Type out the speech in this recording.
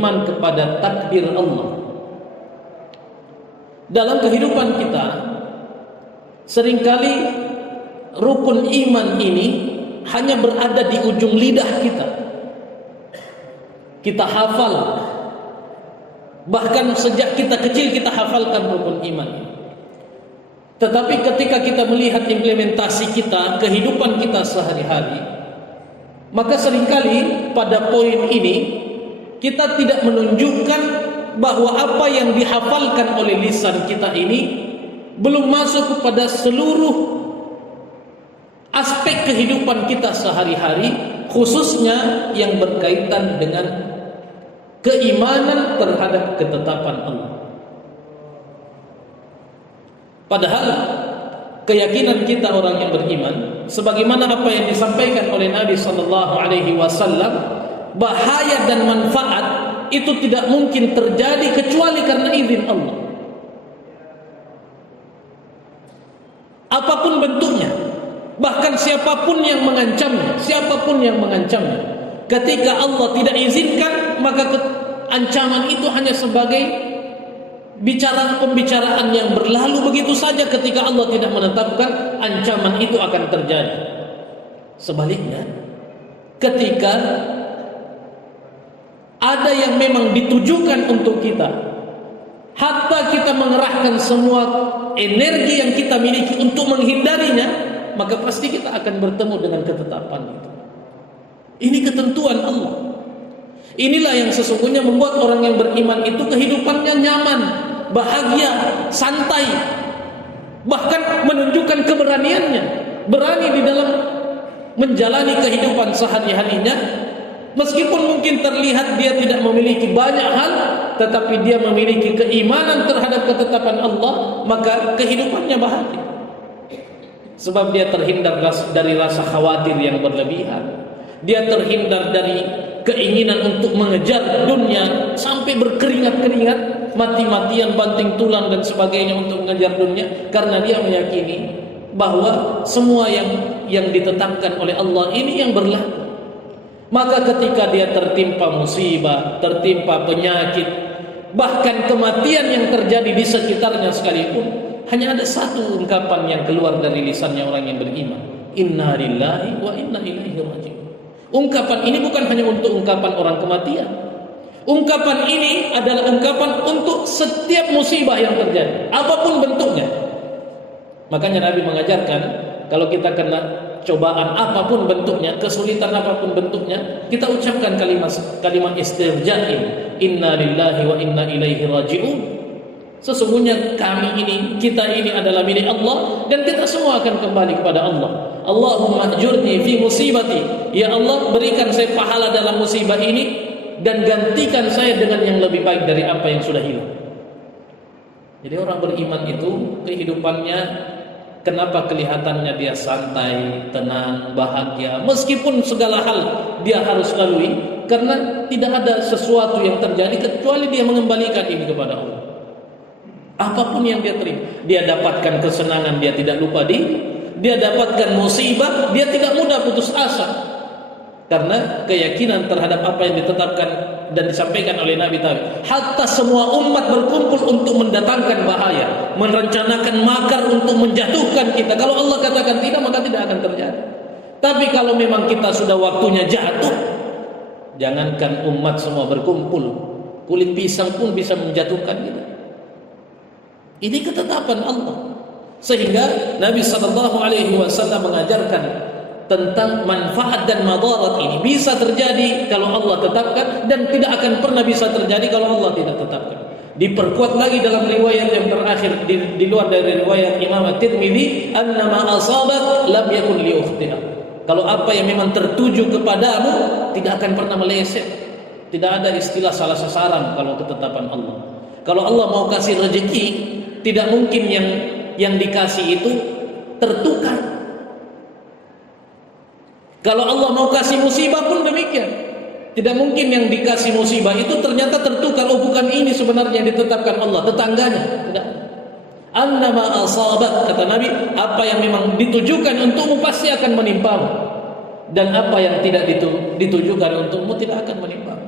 beriman kepada takdir Allah. Dalam kehidupan kita seringkali rukun iman ini hanya berada di ujung lidah kita. Kita hafal, bahkan sejak kita kecil kita hafalkan rukun iman ini. Tetapi ketika kita melihat implementasi kita, kehidupan kita sehari-hari, maka seringkali pada poin ini kita tidak menunjukkan bahwa apa yang dihafalkan oleh lisan kita ini belum masuk kepada seluruh aspek kehidupan kita sehari-hari, khususnya yang berkaitan dengan keimanan terhadap ketetapan Allah. Padahal keyakinan kita orang yang beriman, sebagaimana apa yang disampaikan oleh Nabi sallallahu alaihi wasallam, bahaya dan manfaat itu tidak mungkin terjadi kecuali karena izin Allah. Apapun bentuknya, bahkan siapapun yang mengancamnya, ketika Allah tidak izinkan, maka ancaman itu hanya sebagai pembicaraan yang berlalu begitu saja. Ketika Allah tidak menetapkan, ancaman itu akan terjadi. Sebaliknya, ketika ada yang memang ditujukan untuk kita, hatta kita mengerahkan semua energi yang kita miliki untuk menghindarinya, maka pasti kita akan bertemu dengan ketetapan itu. Ini ketentuan Allah. Inilah yang sesungguhnya membuat orang yang beriman itu kehidupannya nyaman, bahagia, santai, bahkan menunjukkan keberaniannya, berani di dalam menjalani kehidupan sehari-harinya. Meskipun mungkin terlihat dia tidak memiliki banyak hal, tetapi dia memiliki keimanan terhadap ketetapan Allah, maka kehidupannya bahagia. Sebab dia terhindar dari rasa khawatir yang berlebihan. Dia terhindar dari keinginan untuk mengejar dunia sampai berkeringat-keringat, mati-matian, banting tulang dan sebagainya untuk mengejar dunia, karena dia meyakini bahwa semua yang ditetapkan oleh Allah ini yang berlaku. Maka ketika dia tertimpa musibah, tertimpa penyakit, bahkan kematian yang terjadi di sekitarnya sekalipun, hanya ada satu ungkapan yang keluar dari lisannya orang yang beriman: inna lillahi wa inna ilaihi raji'un. Ungkapan ini bukan hanya untuk ungkapan orang kematian. Ungkapan ini adalah ungkapan untuk setiap musibah yang terjadi, apapun bentuknya. Makanya Nabi mengajarkan, kalau kita kena cobaan apapun bentuknya, kesulitan apapun bentuknya, kita ucapkan kalimat istirja'in, inna lillahi wa inna ilaihi raji'un. Sesungguhnya kita ini adalah milik Allah, dan kita semua akan kembali kepada Allah. Allahumma ajurni fi musibati, ya Allah, berikan saya pahala dalam musibah ini, dan gantikan saya dengan yang lebih baik dari apa yang sudah hilang. Jadi orang beriman itu kehidupannya, kenapa kelihatannya dia santai, tenang, bahagia, meskipun segala hal dia harus lalui, karena tidak ada sesuatu yang terjadi kecuali dia mengembalikan ini kepada Allah. Apapun yang dia terima, dia dapatkan kesenangan, dia tidak lupa diri. Dia dapatkan musibah, dia tidak mudah putus asa, karena keyakinan terhadap apa yang ditetapkan dan disampaikan oleh Nabi tadi. Hatta semua umat berkumpul untuk mendatangkan bahaya, merencanakan makar untuk menjatuhkan kita. Kalau Allah katakan tidak, maka tidak akan terjadi. Tapi kalau memang kita sudah waktunya jatuh, jangankan umat semua berkumpul, kulit pisang pun bisa menjatuhkan kita. Ini ketetapan Allah. Sehingga Nabi sallallahu alaihi wasallam mengajarkan tentang manfaat dan madarat ini bisa terjadi kalau Allah tetapkan, dan tidak akan pernah bisa terjadi kalau Allah tidak tetapkan. Diperkuat lagi dalam riwayat yang terakhir di luar dari riwayat Imam At-Tirmidzi, annama asabat lam yakun li ukhtiha. Kalau apa yang memang tertuju kepadamu tidak akan pernah meleset. Tidak ada istilah salah sasaran kalau ketetapan Allah. Kalau Allah mau kasih rezeki, tidak mungkin yang dikasih itu tertukar. Kalau Allah mau kasih musibah pun demikian. Tidak mungkin yang dikasih musibah itu ternyata tertukar. Oh, bukan ini sebenarnya yang ditetapkan Allah, tetangganya. Tidak. Annama asabat, kata Nabi, apa yang memang ditujukan untukmu pasti akan menimpamu, dan apa yang tidak ditujukan untukmu tidak akan menimpamu.